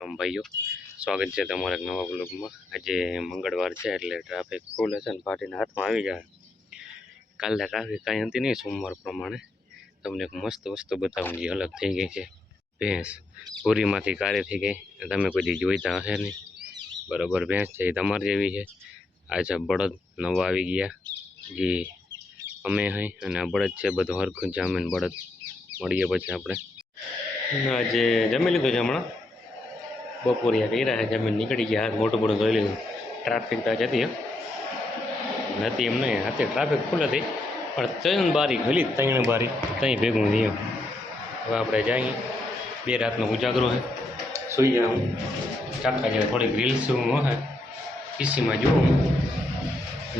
ભાઈઓ, સ્વાગત છે તમારા એક નવા બ્લોગમાં। આજે મંગળવાર છે એટલે ટ્રાફિક ફૂલ હશે ને પાર્ટીના હાથમાં આવી જાય। કાલે ટ્રાફિક કાંઈ હતી નહીં સોમવાર પ્રમાણે। તમને એક મસ્ત વસ્તુ બતાવું જે અલગ થઈ ગઈ છે। ભેંસ પૂરીમાંથી કાળી થઈ ગઈ, તમે કોઈ દી જોઈતા હશે નહીં બરાબર। ભેંસ છે એ તમારી જેવી છે। આ છે બળદ નવા આવી ગયા જે અમે અહીં, અને આ બળદ છે બધું હરખું જામીન બળદ। મળીએ પછી આપણે આજે જમી લીધું છે હમણાં। બપોરિયા કર્યા છે, જમીન નીકળી ગયા, હાથ મોટું જોઈ લીધું। ટ્રાફિક તો જતી નથી એમ નહીં, હાથે ટ્રાફિક ફૂલ હતી પણ 3 બારી ખુલી, 3 બારી ત્યાં ભેગું થયું। હવે આપણે જઈએ, 2 રાતનો ઉજાગરો છે, સુઈ જાઉં ચાકા જાય, થોડીક રીલ્સ હે પીસીમાં જોઉં,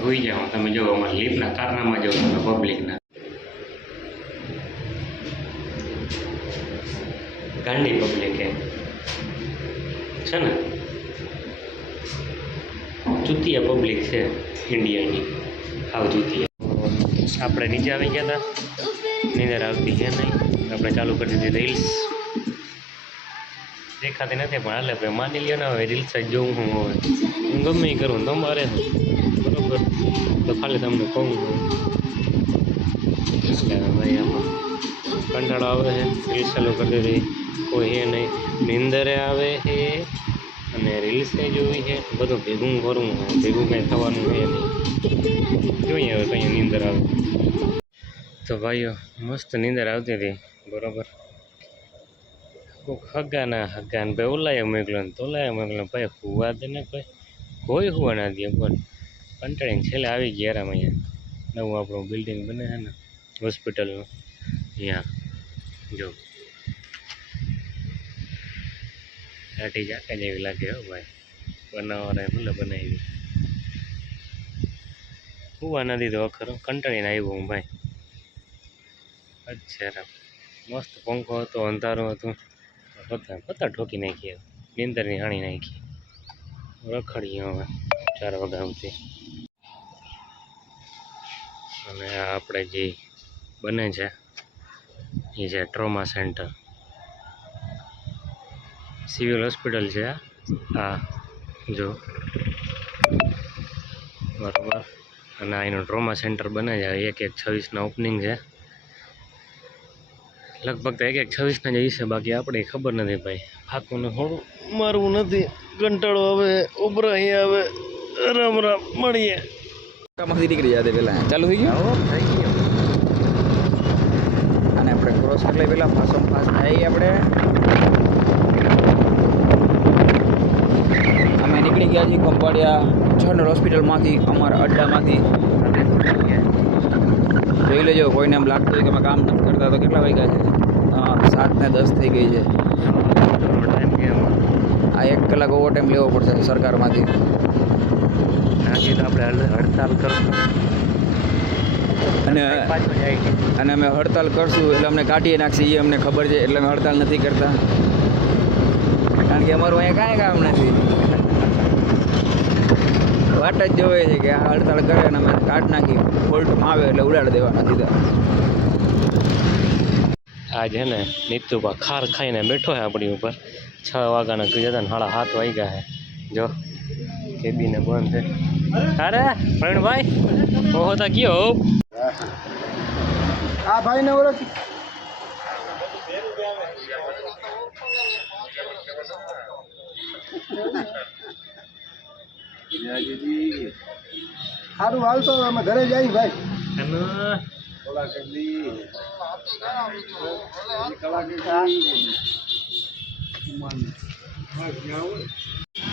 હોઈ જાઉં। તમે જો અમારા લીપના કારનામાં જો તમે પબ્લિકના ગાંડી પબ્લિક છે ને, ચૂતિયા પબ્લિક છે ઇન્ડિયાની, આવ ચૂતિયા। આપણે નીચે આવી ગયા હતા, નીંદર આવતી છે નહીં, આપણે ચાલુ કરી દીધી રીલ્સ। દેખાતી નથી પણ હાલે ભાઈ, માની લ્યો ને હવે રીલ્સ જ જોઉં હું। હવે હું ગમે એ કરું, તમારે બરાબર, તો ખાલી તમને કહું ભાઈ આમાં કંટાળો આવે છે। રીલ્સ ચાલુ કરી દીધી, કોઈ હે નહીં, નીંદરે આવે છે અને રીલ્સે જોવી છે, બધું ભેગું કરવું હોય, ભેગું કંઈ થવાનું છે નહીં। જોઈએ હવે કંઈ નીંદર આવે તો ભાઈઓ, મસ્ત નીંદર આવતી હતી બરાબર। કોઈક હગાના ભાઈ ઓલાએ મોકલ્યો ને તોલાએ મોકલ્યો, ભાઈ હુવા દે ને, કોઈ હુવા ના દે બોલ। કંટાળીને છેલ્લે આવી ગયા આરામ। અહીંયા નવું આપણું બિલ્ડિંગ બને છે ને હોસ્પિટલનું, અહીંયા જો લાઠી ચાકા જેવી લાગે હો ભાઈ, બનાવવાના ભૂલે બનાવી। હુવા ના દીધો અખરો, કંટાળીને આવ્યો હું ભાઈ। અચ્છા, મસ્ત પંખો હતો, અંધારું હતું, પતા ઠોકી નાખી, નીંદરની હાણી નાખી। રખડીએ હવે 4 વાગ્યા સુધી। અને આ આપણે જે બને છે એ છે ટ્રોમા સેન્ટર, સિવિલ હોસ્પિટલ છે આ જો બરાબર। અને આ એનું ટ્રોમા સેન્ટર બને છે, 1/1/26 ઓપનિંગ છે લગભગ, તો 1/1/26 જ હશે, બાકી આપણે ખબર નથી ભાઈ। ફાકું ને થોડું મારવું નથી, કંટાળો હવે ઉભરા અહીંયા હવે રામ રામ મળીએ। માંથી નીકળી જાય પેલા ચાલુ થઈ ગયું, અને આપણે ક્રોસ કરી લઈએ પેલા ફાસો ફાસ થાય। આપણે અમે નીકળી ગયા છીએ ખંભાળિયા જનરલ હોસ્પિટલમાંથી, અમારા અડ્ડામાંથી। જોઈ લેજો, કોઈને એમ લાગતું હોય કે અમે કામ નથી કરતા તો કેટલા વાગ્યા છે? 7:10 થઈ ગઈ છે। આ 1 કલાક ઓવર ટાઈમ લેવો પડશે સરકારમાંથી, નાખી તો આપણે હડતાલ કરશું અને અમે હડતાલ કરશું એટલે અમને કાઢી નાખશે, એ અમને ખબર છે, એટલે અમે હડતાલ નથી કરતા, કારણ કે અમારું અહીંયા કાંઈ કામ નથી। વાટ જ જોવે છે કે આ હડતાલ કરે અને અમે કાઢી નાખી, ફોલ્ટમાં આવે એટલે ઉડાડી દેવાના સીધા। આજ હે ને નીતુભા ખાર ખાઈને બેઠો છે આપણી ઉપર। 6 વાગ્યાના કીધા ને 7:30 વાગ્યા છે, જો કેબીને બંધ છે। અરે પ્રવીણભાઈ ઓહો તા કયો આ ભાઈ ને ઓળખ સારું હાલ તો અમે ઘરે જઈએ ભાઈ।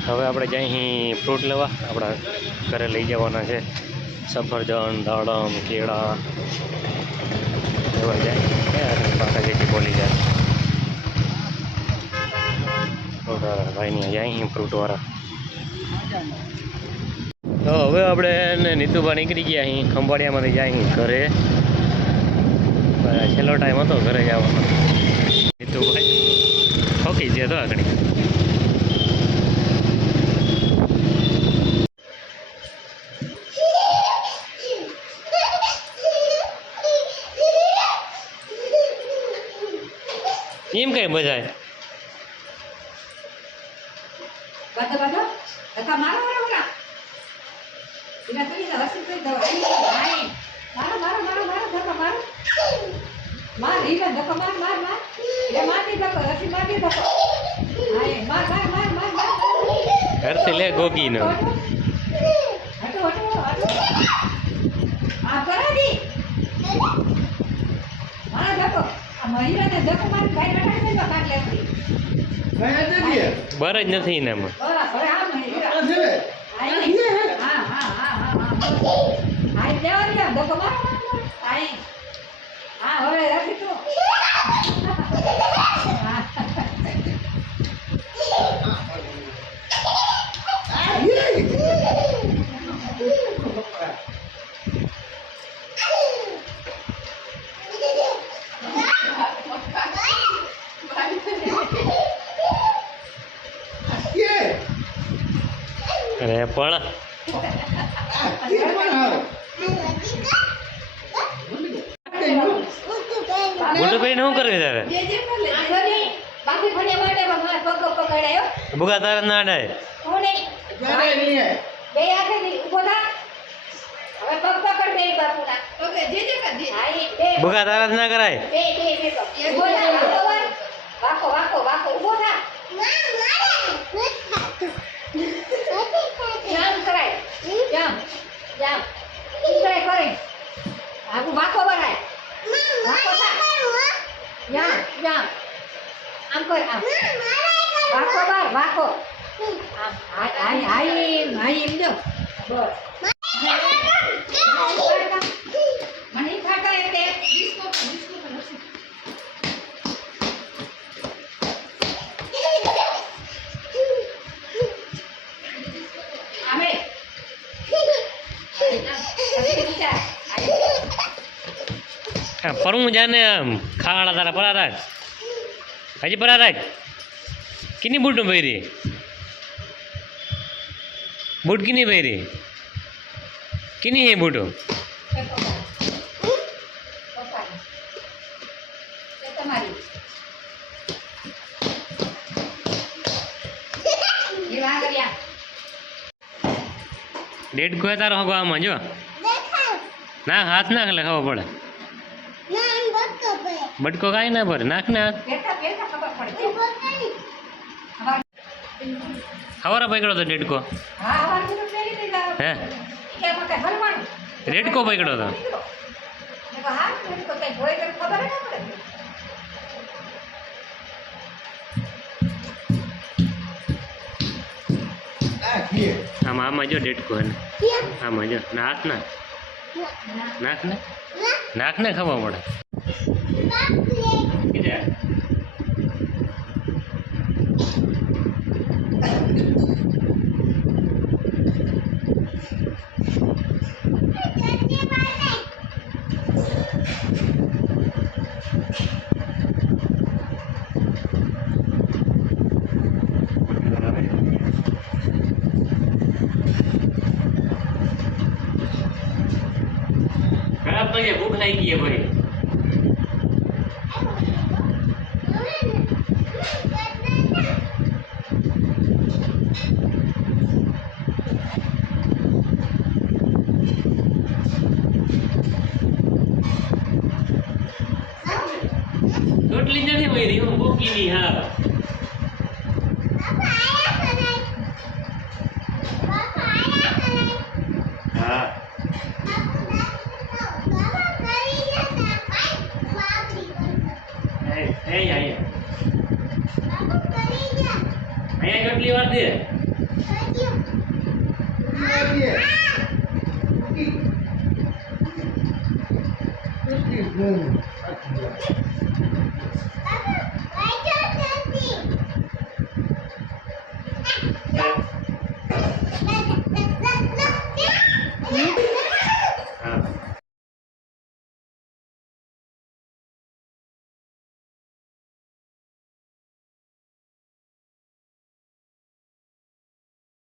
હવે આપણે જઈએ ફ્રૂટ લેવા, આપણા ઘરે લઈ જવાના છે। સફરજન, દાડમ, કેળા લેવા જાય, પાકા જેથી બોલી જાય ભાઈની જાય ફ્રૂટવાળા। તો હવે આપણે નીતુભા નીકળી ગયા અહીં ખંભાળિયામાંથી જાય ઘરે, છેલ્લો ટાઈમ હતો ઘરે જવાનો। નીતુભાઈ ઠોકી દે તો આગળ એમ કઈ બજાય બાધો બાધો ધક્કા મારો મારો ઓલા એના કરી દો હસી કરી દો આઈ મારો મારો મારો મારો ધક્કા મારો માર હીરા ધક્કા માર માર માર એ મારતી ધક્કો હસી મારતી ધક્કો આઈ માર માર માર માર માર ઘરથી લે ગોગી નો હટો હટો હટો આ કરાદી મારા ધક્કો આ મહિલાને ધક્કો મારી ભાઈ વટાડી દેવા કાટ લેતી બર જ નથી ને એમાં બરા બરા આ મહિલા આઈ હા હા હા હા આઈ દેવા દે ધક્કો મારો આઈ હા હવે રાખી તું અરે પણ મોટું ભાઈ શું કરવી તારે જે જે કર લે બાકી ફળિયા માટે માર પગ પકડાયો ભૂગા તારે ના અડાય કોને બે આખે ની ઉભો થા હવે પગ પકડ બે બાપુના ઓકે જે કર જે આઈ બે ભૂગા તારા જ ના કરાય બે ઉભો થા વાકો વાકો વાકો ઉભો થા જામ કરાય જામ જામ કરે કરે આગુ વાકો બરાય વાકો થા જામ જામ આમ કર આમ વાકો બાર વાકો આમ આઈ આઈ આઈ એમ જો બસ મને ખાતા એટલે ડિસ્કો આમે ફરું જાને આમ ખાવાડા તારા પરા રાખ હજી પરા રાખ કિની બૂટ પહેરી બૂટ કિની પહેરી કિની હે બૂટો તમારી એ વાગરિયા ડેડ કોઈ તારો હગો આમાં જો ના હાથ નાખ એટલે ખબર પડે બટકો કાંઈ ના ભરે નાખ ને હાથ બેઠા બેઠા ખબર પડે ખબર પકડ્યો તો ડેડકો હા હવાર સુધી પેલી દીધા હે કે મકે હલવાનું રેડકો પકડ્યો તો મેં હા મેં તો કઈ ભોય કે ખબર ના પડે આમાં આમાં જો ડેડકો હે ને આમાં જો ના હાથ ના નાખ ને નાખ ને ખબર પડે કીધે ખરાબ થઈ જાય ભૂખ લાગી ગઈ ભાઈ રોટલી નથી ભાઈ હું ભૂખી ની હા હા અહીંયા કેટલી વાર દે